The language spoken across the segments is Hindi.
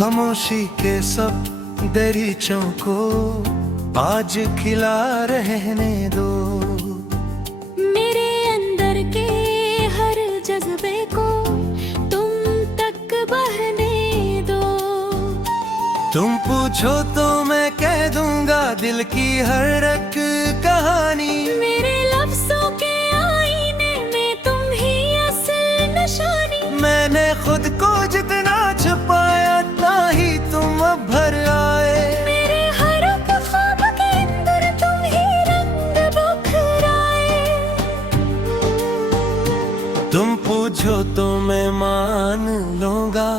खामोशी के सब दरीचों को आज खिला रहने दो। मेरे अंदर के हर जज्बे को तुम तक बहने दो। तुम पूछो तो मैं कह दूंगा दिल की हर एक कहानी। मेरे लफ्जों के आईने में तुम ही असल निशानी। मैंने खुद को जितना छुपाया ना ही तुम अब भर आए। मेरे हर ख्वाब के अंदर तुम ही रंग बिखराए। तुम पूछो तो मैं मान लूंगा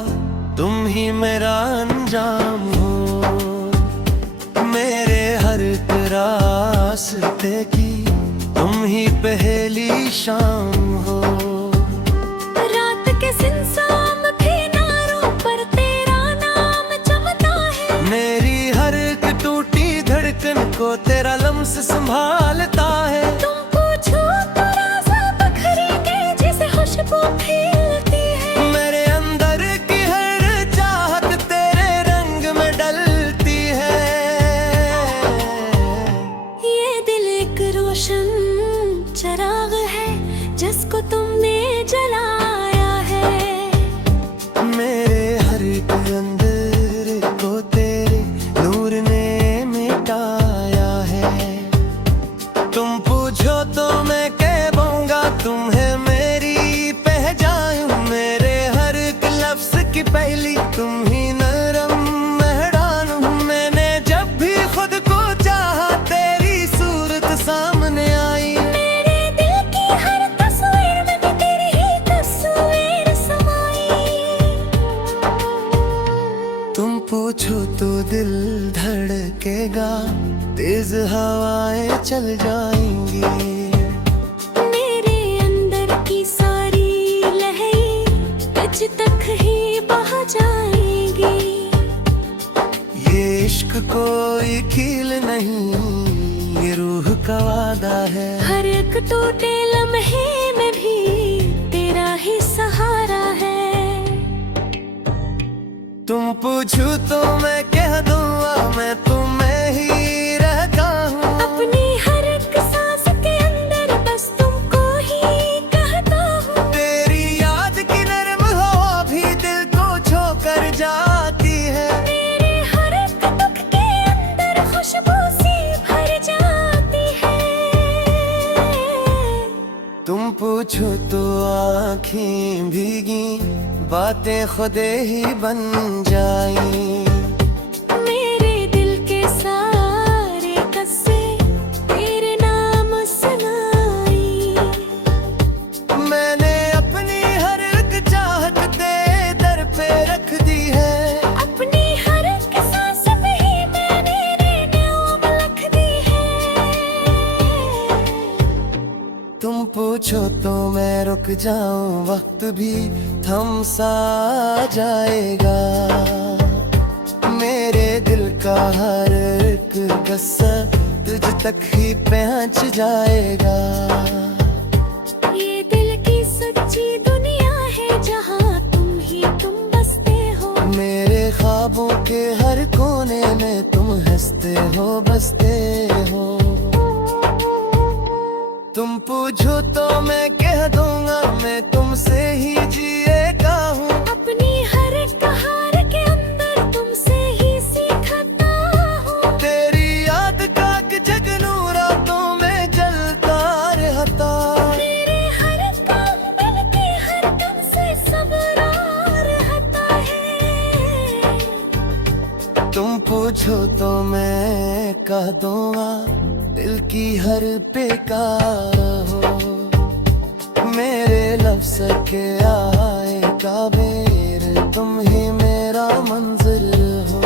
तुम ही मेरा अंजाम हो। मेरे हर एक रास्ते की तुम ही पहली शाम हो। रात के सिंसाम किनारों पर तेरा नाम चमकता है। मेरी हर एक टूटी धड़कन को तेरा लम्स संभालता है। तुम पूछो तो राज़ बखरी के जिसे खुशबू फैलती है। मेरे अंदर की हर चाहत तेरे रंग में डलती है। ये दिल एक रोशन चिराग है जिसको तुमने जलाया है। मेरे हर एक अंदर को तेरे नूर ने मिटाया है। तुम पूछो तो मैं कह दूंगा तुम्हें मेरी पहचान। मेरे हर एक लफ्ज की पहली तुम ही नरम मेहरान हूँ। मैंने जब भी खुद को चाहा तेरी सूरत सामने आई। मेरे दिल की हर तस्वीर में भी तेरी ही तस्वीर समाई। तुम पूछो तो दिल धड़केगा तेज हवाएं चल जाएंगी। मेरे अंदर की सारी लहरें तुझ तक ही बह जाएंगी। ये इश्क कोई खेल नहीं ये रूह का वादा है। हर एक टूटे लम्हे में भी तेरा ही सहारा है। तुम पूछो तो मैं कह दूंगा मैं तुम्हें ही रहता हूँ। अपनी हर एक सांस के अंदर बस तुमको ही कहता हूँ। तेरी याद की नरम हवा भी दिल को छू कर जाती है। मेरे हर एक दुख के अंदर खुशबू सी भर जाती है। तुम पूछो तो आँखें भीगी बातें खुदे ही बन जाई। मेरे दिल के सारे किस्से तेरे नाम सुनाई। मैंने अपनी हर एक चाहत तेरे दर पे रख दी है। अपनी हर एक सांस में ही मैंने नाम लिख दी है। तुम पूछो तो मैं रुक जाऊं वक्त भी थम सा जाएगा। मेरे दिल का हर एक किस्सा तुझ तक ही पहुंच जाएगा। ये दिल की सच्ची दुनिया है जहाँ तुम बसते हो। मेरे ख्वाबों के हर कोने में तुम हंसते हो बसते हो। तुम पूछो तो मैं कह दूंगा मैं तुमसे ही जिएगा हूँ। अपनी हर एक हार के अंदर तुमसे ही सीखता हूँ। तेरी याद का जगनू रातों में जलता रहता। तेरे हर काम बल्कि हर दम से सब्र रहता है। तुम पूछो तो मैं कह दूंगा दिल की हर बेकार हो। मेरे लफ्ज़ के आए काबेर तुम ही मेरा मंजिल हो।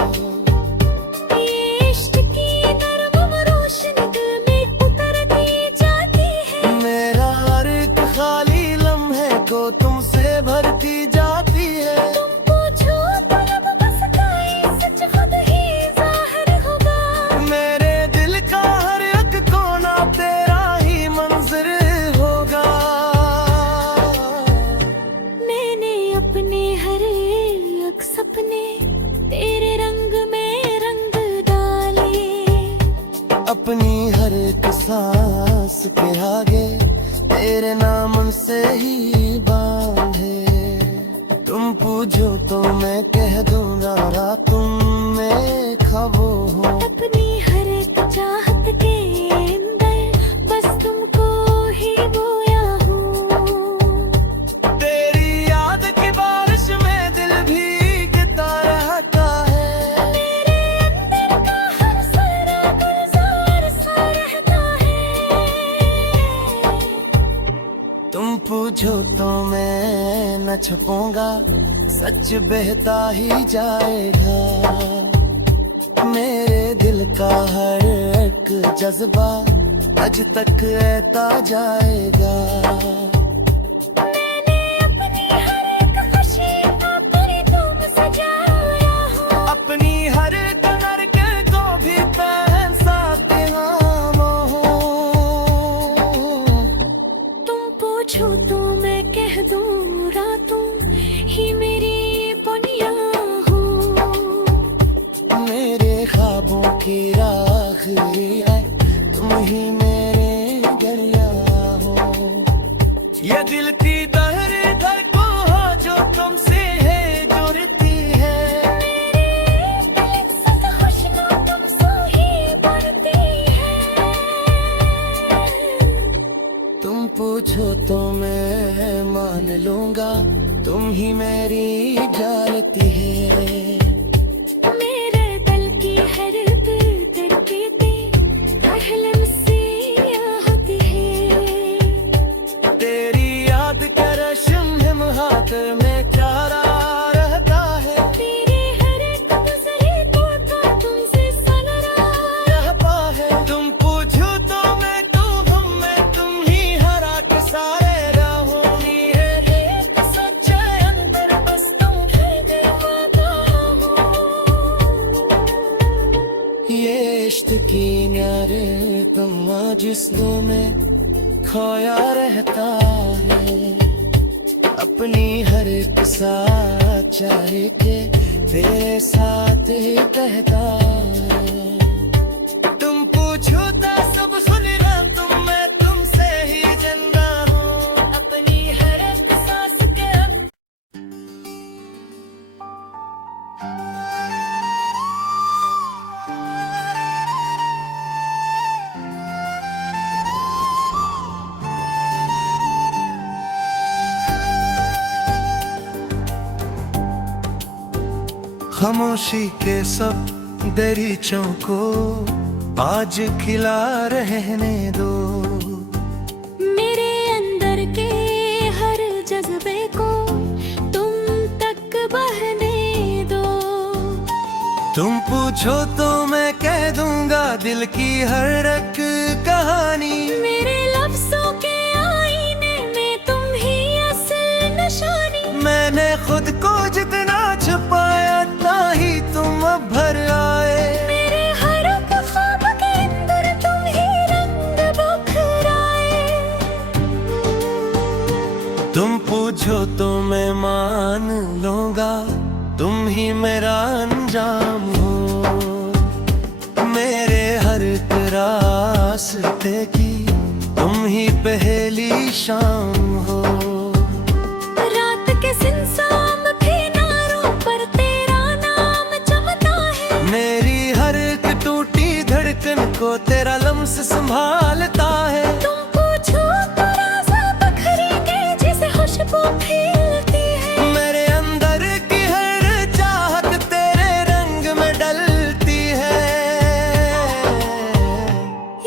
ये इश्क की नरम रोशनी दिल में उतरती जाती है। मेरा हर एक खाली लम्हे को तुमसे भरती जाती है। तुम पूछो तो लब बस गए सच खुद ही जाहिर होगा। मेरे दिल का हर एक कोना तेरा ही मंजर होगा। मैंने अपने हर एक सपने सांस के आगे तेरे नाम से ही बांधे। तुम पूछो तो मैं कह दूंगा तुम में ख्वाबों हो। अपनी हर एक चाहत के अंदर बस तुमको ही बोया हूँ। तेरी याद की बारिश में दिल भीगता रहता है। मेरे अंदर का हर सारा गुलजार सा रहता है। तुम पूछो तो मैं न छुपूंगा, सच बहता ही जाएगा। मेरे दिल का हर एक जज्बा आज तक रहता जाएगा। मैंने अपनी हर एक खुशी अपनी तुम सजाया हो। अपनी हर कमर के को भी पहन साथ हम हो। तुम पूछो तो मैं कह दूंगा तुम ही मेरी बुनिया हो। मेरे ख्वाबों की राखी है, तुम ही मेरे दरिया हो। ये दिल की धड़कन को हो जो तुमसे है जुड़ती है। मेरे दिल से खुशनू तुमसे ही बढ़ती है। तुम पूछो तो मैं मान लूंगा, तुम ही मेरी जालती है। मेरे दिल की हर धड़कते हर से होती है। तेरी याद का रश्म हाथ में प्यारा रहता है। तेरी हर एक गुज़री तोड़ता तुमसे सनरा रहता है। तुम पूछो तो मैं तुम ही हरा के सारे रहोगी है। एक सच्चा अंदर बस तुम है दीवाना हो। ये इश्क की न्यारे तमा जिस्मों में खोया रहता है। अपनी हर एक साथ चाहे के तेरे साथ ही कहता है। तुम पूछो तो सब सुन रहा मैं तुमसे ही जिंदा हूँ। अपनी हर एक सांस के अंदर खामोशी के सब दरीचों को आज खिला रहने दो। मेरे अंदर के हर जज्बे को तुम तक बहने दो। तुम पूछो तो मैं कह दूंगा दिल की हर एक कहानी। मेरे लफ्जों के आईने में तुम ही असल निशानी। मैंने खुद को जितना छुपाया ना ही तुम अब भर आए। मेरे हर एक ख्वाब के अंदर तुम ही रंग बखराए। तुम पूछो तो मैं मान लूंगा, तुम ही मेरा अंजाम हो। मेरे हर एक रास्ते की तुम ही पहली शाम हो। रात के सिंसाम किनारों पर तेरा नाम चमकता है। मेरी हर एक टूटी धड़कन को तेरा लम्स संभालता है। तुम पूछो तो राज़ बखरी के जैसे खुशबू फैलती है। मेरे अंदर की हर चाहत तेरे रंग में डलती है।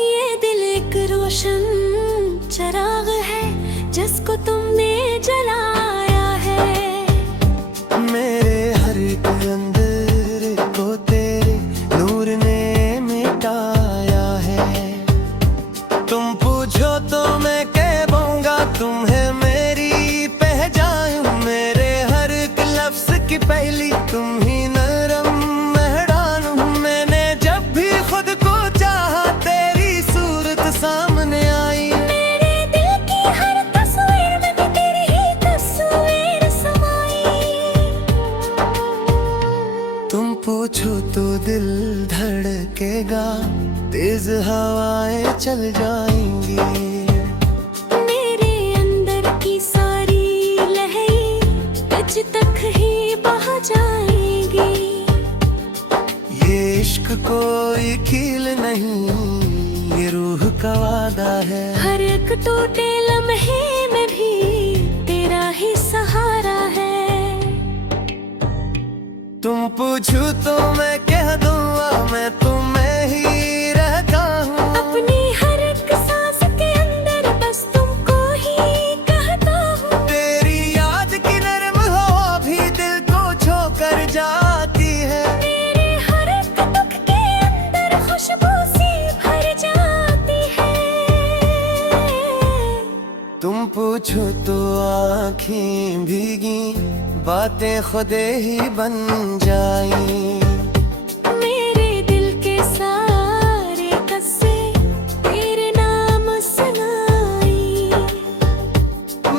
ये दिल एक रोशन चिराग है जिसको तुमने जलाया है। मेरे हर एक अंदर को तेरे नूर ने मिटाया है। तुम पूछो तो मैं कह पाऊंगा तुम्हें मेरी पहचान। मेरे हर एक लफ्ज की पहली तुम ही नरम मेहरान हूँ। मैंने जब भी खुद को चाहा तेरी सूरत सामने आई। मेरे दिल की हर तस्वीर में भी तेरी ही तस्वीर समाई। तुम पूछो तो दिल धड़केगा, तेज हवाएं चल जा आज तक ही बह जाएगी। ये इश्क कोई खेल नहीं, ये रूह का वादा है। हर एक टूटे लम्हे में भी तेरा ही सहारा है। तुम पूछो तो मैं कह दूंगा, मैं तुम्हें ही रहता हूँ। अपनी हर एक सांस के अंदर बस तुमको ही कहता हूँ। तेरी याद की नरम हवा भी दिल को छू कर जाती है। मेरे हर एक दुख के अंदर खुशबू सी भर जाती है। तुम पूछो तो आँखें भीगी, बातें खुदे ही बन जाई। मेरे दिल के सारे किस्से तेरे नाम सुनाई।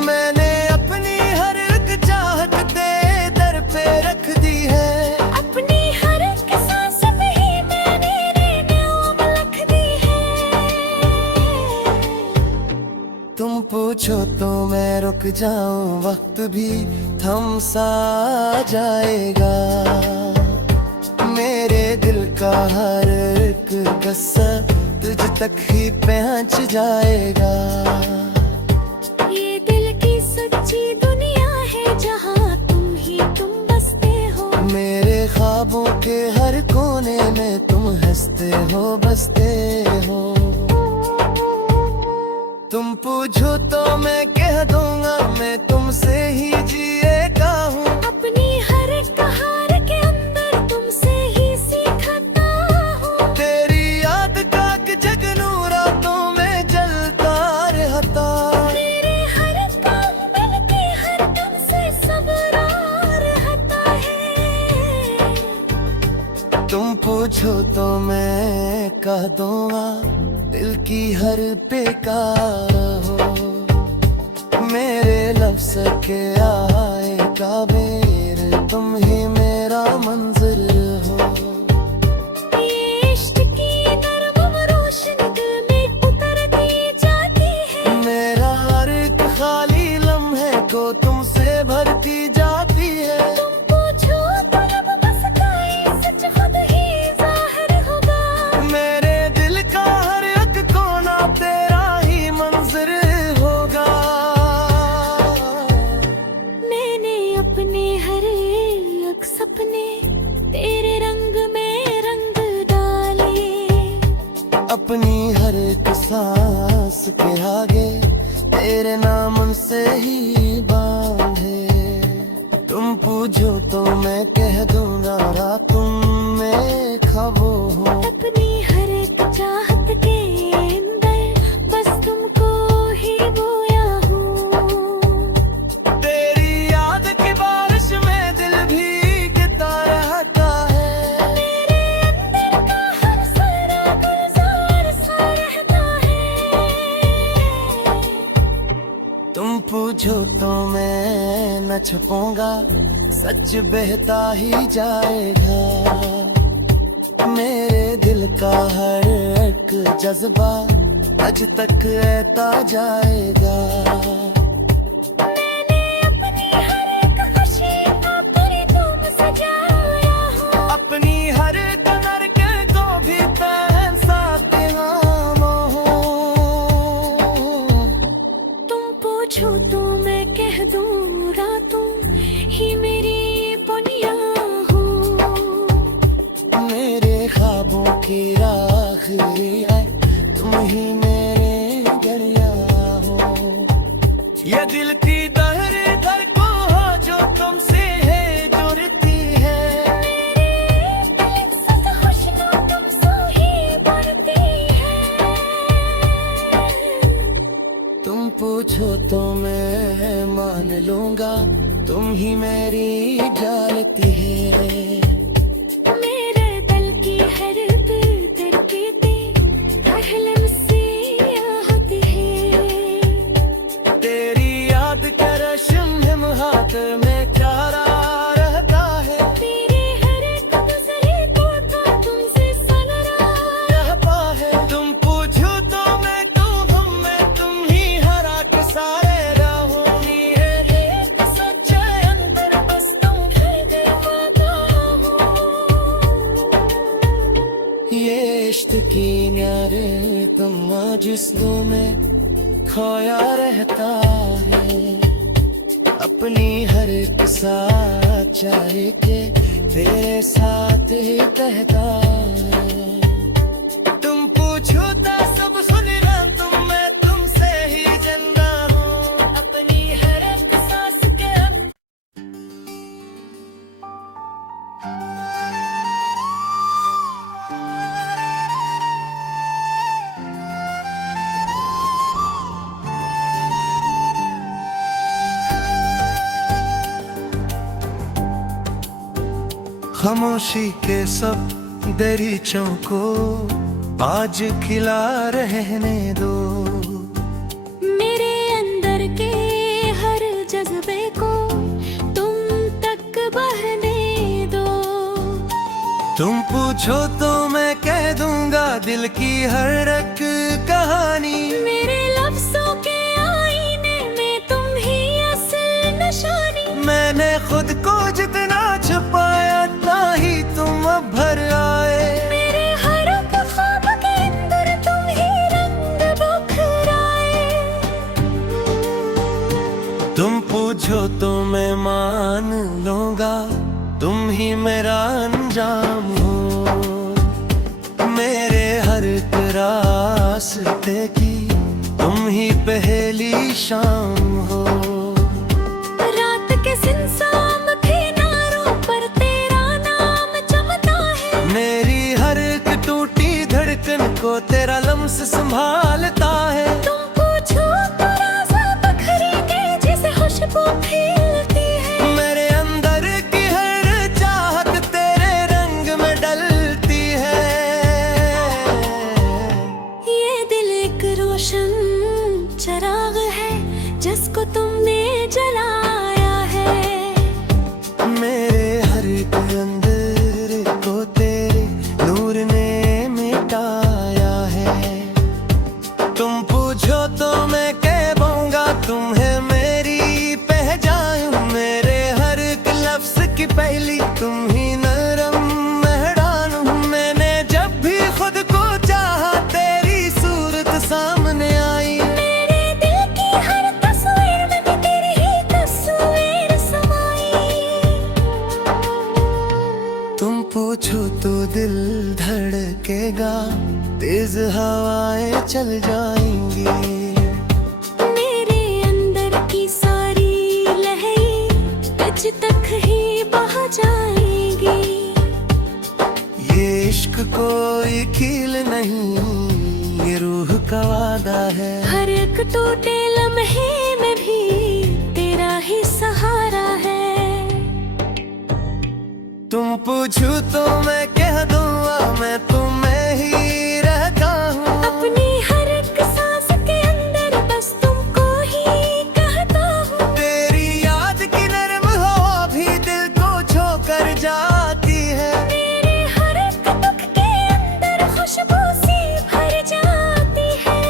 मैंने अपनी हर एक चाहत दे दर पे रख दी है। अपनी हर एक सांस में ही मैंने नाम लिख दी है। तुम पूछो तो मैं रुक जाऊं, वक्त भी थम सा जाएगा। मेरे दिल का हर एक किस्सा तुझ तक ही पहुंच जाएगा। ये दिल की सच्ची दुनिया है जहाँ तुम बसते हो। मेरे ख्वाबों के हर कोने में तुम हंसते हो, बसते हो। तुम पूछो तो मैं कह दूंगा, मैं तुमसे ही जिएगा हूँ। अपनी हर एक हार के अंदर तुमसे ही सीखता हूँ। तेरी याद का जगनू रातों में जलता रहता। तेरे हर काम मिल के हर दम से सब्र रहता है। तुम पूछो तो मैं कह दूंगा, दिल की हर बेकार हो। मेरे लफ्ज़ के आए काबेर, तुम ही मेरा मंजिल हो। ये इश्क की नरम रोशनी दिल में उतरती जाती है। मेरा हर एक खाली लम्हे को तुमसे भरती जाती है। तुम पूछो तो लब मस्काए, सच खुद ही जाहिर होगा। मेरे दिल का हर एक कोना तेरा ही मंजर होगा। मैंने अपने हर एक सपने तेरे रंग में रंग डाले। अपनी हर एक सांस के आगे तेरे नाम से ही बांधे। तुम पूछो तो मैं कह दूंगा, रातों में ख्वाबों हो। अपनी हर एक चाहत के अंदर बस तुमको ही बोया हूँ। तेरी याद की बारिश में दिल भीगता रहता है। मेरे अंदर का हर सारा गुलजार सा रहता है। तुम पूछो तो मैं न छुपूंगा, सच बहता ही जाएगा। मेरे दिल का हर एक जज्बा आज तक रहता जाएगा। मैंने अपनी हर एक खुशी को तेरे तुम सजाया हूँ। अपनी हर कदर के को भी पहन साथे हम हो। तुम पूछो तो मैं कह दूँ, रातों ही मेरी पुनिया हो। मेरे ख्वाबों की आखिरी है, तुम ही मेरे दरिया हो। ये दिल की दहरे दर को हो जो तुमसे है जुड़ती है। मेरे दिल से खुशनु तुमसे ही बढ़ती है। तुम पूछो तो मैं मान लूंगा, तुम ही मेरी जालती है। मेरे दिल की हर तरकीबे रहलम से होती है। तेरी याद का रश्म हाथ में प्यारा रहता है। तेरे हर एक गुजरे को तो तुमसे सनरा रहता है। तुम पूछो तो मैं कहूँ, हम में तुम ही हरा के सारे रहोगी है। एक सच्चे अंदर किनारे तुम जिस्मों में खोया रहता है। अपनी हर एक साथ चाहे के तेरे साथ ही कहता है। तुम पूछो तो सब सुन रहा तुम मैं तुमसे ही जिंदा हूँ। अपनी हर एक सांस के अंदर खामोशी के सब दरीचों को आज खिला रहने दो। मेरे अंदर के हर जज्बे को तुम तक बहने दो। तुम पूछो तो मैं कह दूंगा दिल की हर एक कहानी। मेरे लफ्जों के आईने में तुम ही असल निशानी। मैंने खुद को जितना छुपाया ना ही तुम अब भर आए। मेरे हर एक ख्वाब के अंदर तुम ही रंग बिखराए। तुम पूछो तो मैं मान लूंगा तुम ही मेरा अंजाम हो। मेरे हर एक रास्ते की तुम ही पहली शाम हो। रात के सिंसाम किनारों पर तेरा नाम चमकता है। मेरी हर एक टूटी धड़कन को तेरा लम्स संभालता है। तुम पूछो तो राज़ बखरेंगे जिसे खुशबू फैलती है। मेरे अंदर की हर चाहत तेरे रंग में डलती है। ये दिल एक रोशन चिराग है जिसको तुमने जलाया है। मेरे हर एक अंदर को तेरे नूर ने मिटाया है। तुम पूछो तो मैं कह पाऊंगा तुम्हें मेरी पहचान। मेरे हर एक लफ्ज की पहली तुम ही नरम मेहरान हूँ। मैंने जब भी खुद को चाहा तेरी सूरत सामने आई। मेरे दिल की हर तस्वीर में भी तेरी ही तस्वीर समाई। तुम पूछो तो दिल धड़केगा तेज हवाएं चल जाएंगी। मेरे अंदर की सारी लहरें तुझ तक ही बह जाएंगी। ये इश्क कोई खेल नहीं ये रूह का वादा है। हर एक टूटे लम्हे में भी तेरा ही सहारा है। तुम पूछो तो मैं कह दूंगा मैं तुम्हें ही रहता हूँ। अपनी हर एक सांस के अंदर बस तुमको ही कहता हूँ। तेरी याद की नरम हवा भी दिल को छू कर जाती है। मेरे हर एक दुख के अंदर खुशबू सी भर जाती है।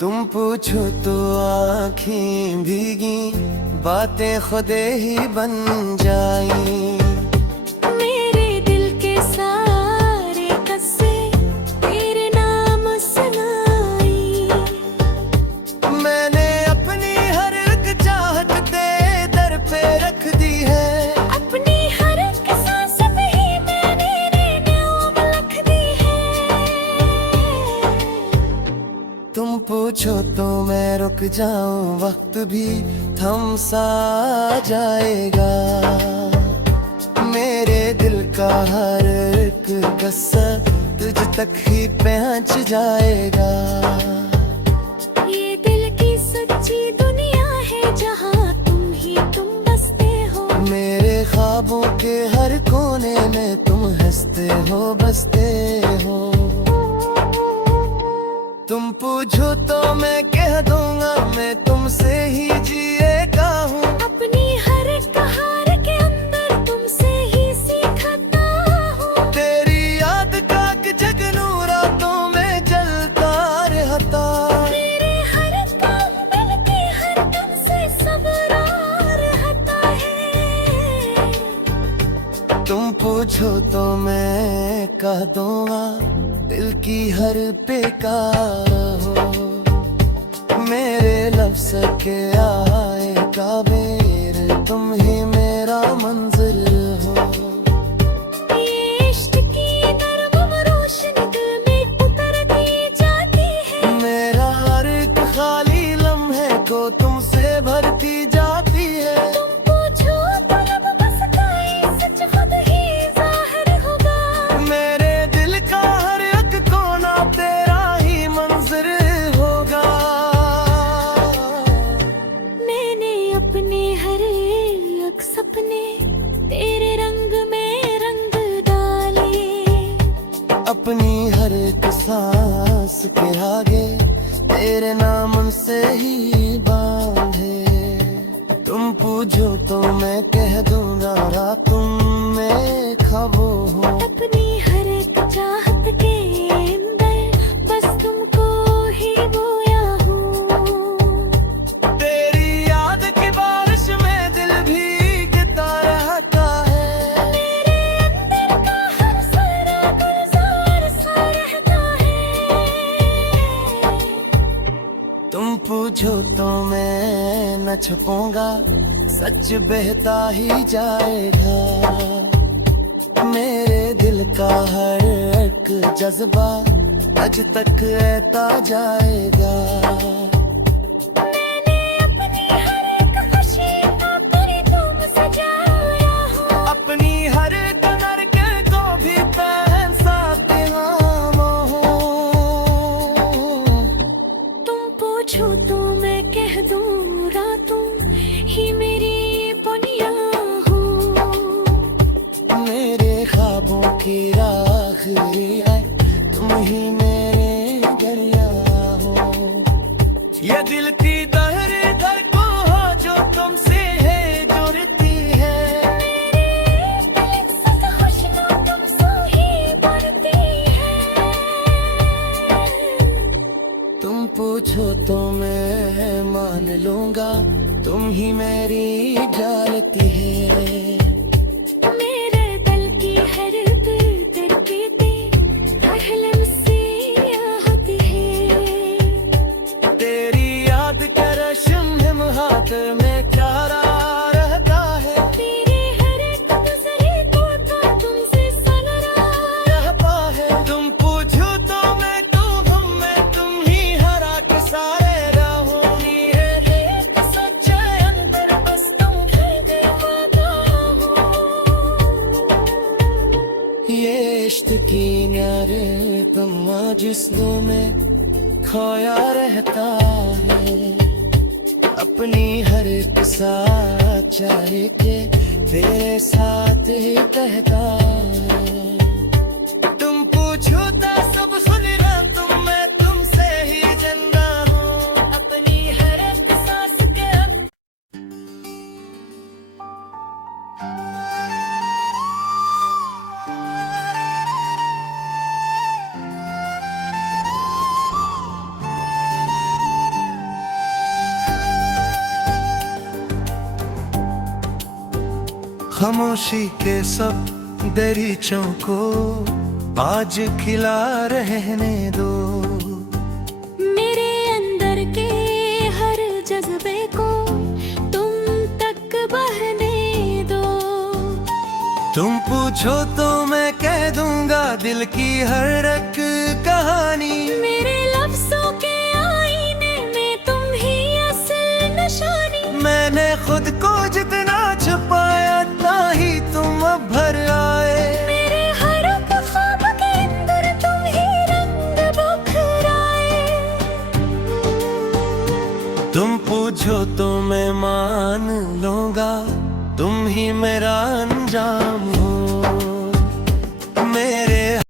तुम पूछो तो आँखें भीगी बातें खुदे ही बन जाई। मेरे दिल के सारे किस्से तेरे नाम सुनाई। मैंने अपनी हर एक चाहत दे दर पे रख दी है। अपनी हर एक सांस पे ही मैंने नाम लिख दी है। तुम पूछो तो मैं रुक जाऊं वक्त भी थम सा जाएगा। मेरे दिल का हर एक किस्सा तुझ तक ही पहुंच जाएगा। ये दिल की सच्ची दुनिया है जहाँ तुम बसते हो। मेरे ख्वाबों के हर कोने में तुम हंसते हो बसते हो। तुम पूछो तो मैं कह दूंगा मैं तुमसे ही जिएगा हूँ। अपनी हर एक हार के अंदर तुमसे ही सीखता हूँ। तेरी याद का जगनू रातों में जलता रहता। मेरे हर काम दिल के हर दम से सब्र रहता है। तुम पूछो तो मैं कह दूंगा दिल की हर बेकार हो। मेरे लफ्ज़ के आएगा बेर, तुम ही मेरा मंजिल हो। ये इश्क की नरम रोशनी दिल में उतरती जाती है। मेरा हर एक खाली लम्हे को तुमसे भरती जाती है। तुम पूछो तो रब बस खाए, सच खुद ही जाहिर होगा। मेरे दिल का हर एक कोना तेरा ही मंजर होगा। मैंने अपने हर एक सपने तेरे रंग में रंग डाले। अपनी हर एक सांस के आगे तेरे नाम से ही बांधे। तुम पूछो तो मैं कह दूंगा रातों में ख्वाबों हो। अपनी हर एक चाहत के अंदर बस तुमको ही बोया हूँ। तेरी याद की बारिश में दिल भीगता रहता है। मेरे अंदर का हर सारा गुलजार सा रहता है। तुम पूछो तो मैं न छुपूंगा, सच बहता ही जाएगा। मेरे दिल का हर एक जज्बा आज तक रहता जाएगा। मैंने अपनी हर एक खुशी अपनी तुम सजाया हो। अपनी हर एक नरके को भी पहन साथे नाम हो। तुम पूछो तो मैं कह दूँ रातों ही मेरी बुनिया हो। मेरे ख्वाबों की आखिरी है, तुम ही मेरे दरिया हो। ये दिल की दहरे दर को हो जो तुमसे है जुड़ती है। मेरे दिल सत खुशनु तुमसे ही बढ़ती है। तुम पूछो तो मैं मान लूंगा, तुम ही मेरी डालती है। मेरे दिल की हर धड़कते हर लम्हे होती है। तेरी याद का रश्म हाथ में प्यारा रहता है। तेरे हर एक नजरे को तो तुमसे सनरा रहता है। तुम पूछो तो मैं कहूँ मैं तुम ही हरा के सारे रहूंगी। एक सच्चे अंदर बस तुम ही वादा हो। ये इश्क की न्यारे तुम जिस्मों में खोया रहता है। अपनी हर एक साथ चाहे के तेरे साथ ही कहता है। तुम पूछो तो सब सुन रहा तुम मैं तुमसे ही जिंदा हूँ। अपनी हर एक सांस के अंदर खामोशी के सब दरीचों को आज खिला रहने दो। मेरे अंदर के हर जज्बे को तुम तक बहने दो। तुम पूछो तो मैं कह दूंगा दिल की हर एक कहानी। मेरे लफ्जों के आईने में तुम ही असल निशानी। मैंने खुद को जितना छुपाया ना ही तुम अब भर आए। मेरे हर एक ख्वाब के अंदर तुम ही रंग बखराए। तुम पूछो तो मैं मान लूंगा, तुम ही मेरा अनजान